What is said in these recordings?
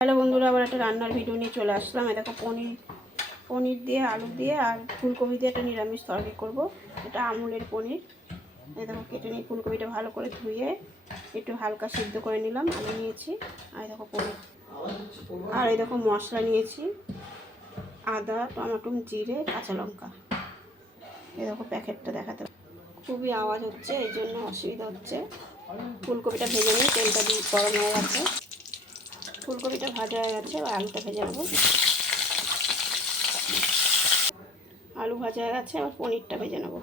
Hello বন্ধুরা, আবার একটা রান্নার ভিডিও নিয়ে চলে আসলাম। দেখো পনির পনির দিয়ে আলু দিয়ে আর ফুলকপি দিয়ে একটা নিরামিষ তরকারি করব। এটা আমুলের পনির। দেখো কেটে নিয়ে ফুলকপিটা ভালো করে ধুয়ে একটু হালকা সিদ্ধ করে নিলাম আমি নিয়েছি। আর দেখো পনির। আর এই দেখো মশলা নিয়েছি। আদা, টমেটো, জিরে, কাঁচা লঙ্কা। এই দেখো প্যাকেটটা দেখাতে খুবই আওয়াজ হচ্ছে, এই জন্য অসুবিধা হচ্ছে। ফুলকপিটা ভেজে নিয়ে তেলটা গরম হয়ে গেছে। ফুলকপিটা ভাজা হয়ে গেছে, এবার আলুটা ভেজে নেব। আলু ভাজা হয়ে গেছে, এবার পনিরটা ভেজে নেব।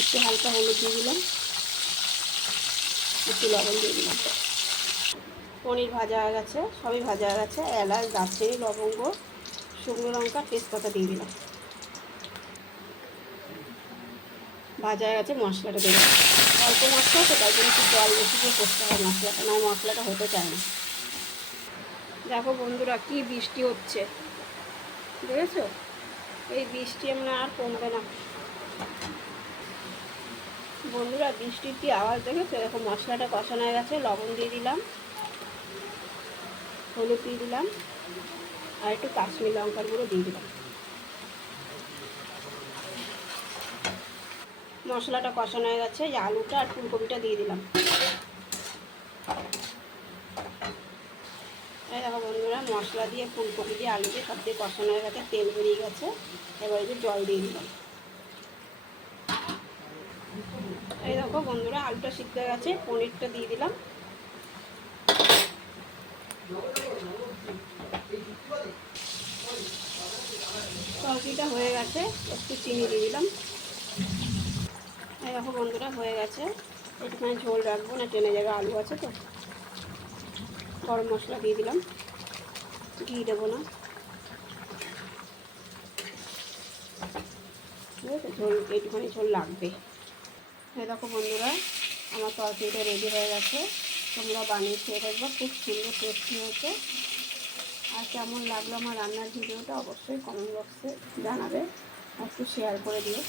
একটু হালকা হলুদ দিয়ে দিলাম, একটু লবণ দিয়ে দিলাম। পনির ভাজা হয়ে গেছে, সবই ভাজা হয়ে গেছে, এলাচ দারচিনি লবঙ্গ, শুকনো লঙ্কা, তেজপাতা দিয়ে দিলাম। ভাজা হয়ে গেছে, মশলাটা দিয়ে অল্প মশলা, তো তাই জন্য একটু জল বেশি দিয়ে করতে হয় মশলাটা না মশলাটা হতে চায় না। দেখো বন্ধুরা, কি বৃষ্টি হচ্ছে। দেখেছ? এই বৃষ্টি আমরা আর কমবে না। বন্ধুরা, বৃষ্টির কি আওয়াজ দেখেছ? দেখো, মশলাটা কষানো হয়ে গেছে, লবণ দিয়ে দিলাম, হলুদ দিয়ে দিলাম, আর একটু কাশ্মীর লঙ্কার গুঁড়ো দিয়ে দিলাম। মশলাটা কষানো হয়ে গেছে, এই আলুটা আর ফুলকপিটা দিয়ে দিলাম। এই দেখো বন্ধুরা, মশলা দিয়ে, ফুলকপি দিয়ে, আলু দিয়ে সব দিয়ে কষানো হয়ে গেছে, তেল বেরিয়ে গেছে। এবার একটু জল দিয়ে দিলাম। এই দেখো বন্ধুরা, আলুটা সিদ্ধ হয়ে গেছে, পনিরটা দিয়ে দিলাম। তরকারিটা হয়ে গেছে, একটু চিনি দিয়ে দিলাম। দেখো বন্ধুরা হয়ে গেছে। একটুখানি ঝোল রাখব, না টেনে যাবে আলু আছে তো। গরম মশলা দিয়ে দিলাম। ঘি দেবো না। ঠিক আছে, ঝোল, একটুখানি ঝোল লাগবে। এই দেখো বন্ধুরা, আমার তরকারিটা রেডি হয়ে গেছে। তোমরা বানিয়ে খেয়ে দেখবে, খুব সুন্দর টেস্টি হয়েছে। আর কেমন লাগল আমার রান্নার ভিডিওটা অবশ্যই কমেন্ট বক্সে জানাবে। একটু শেয়ার করে দিও।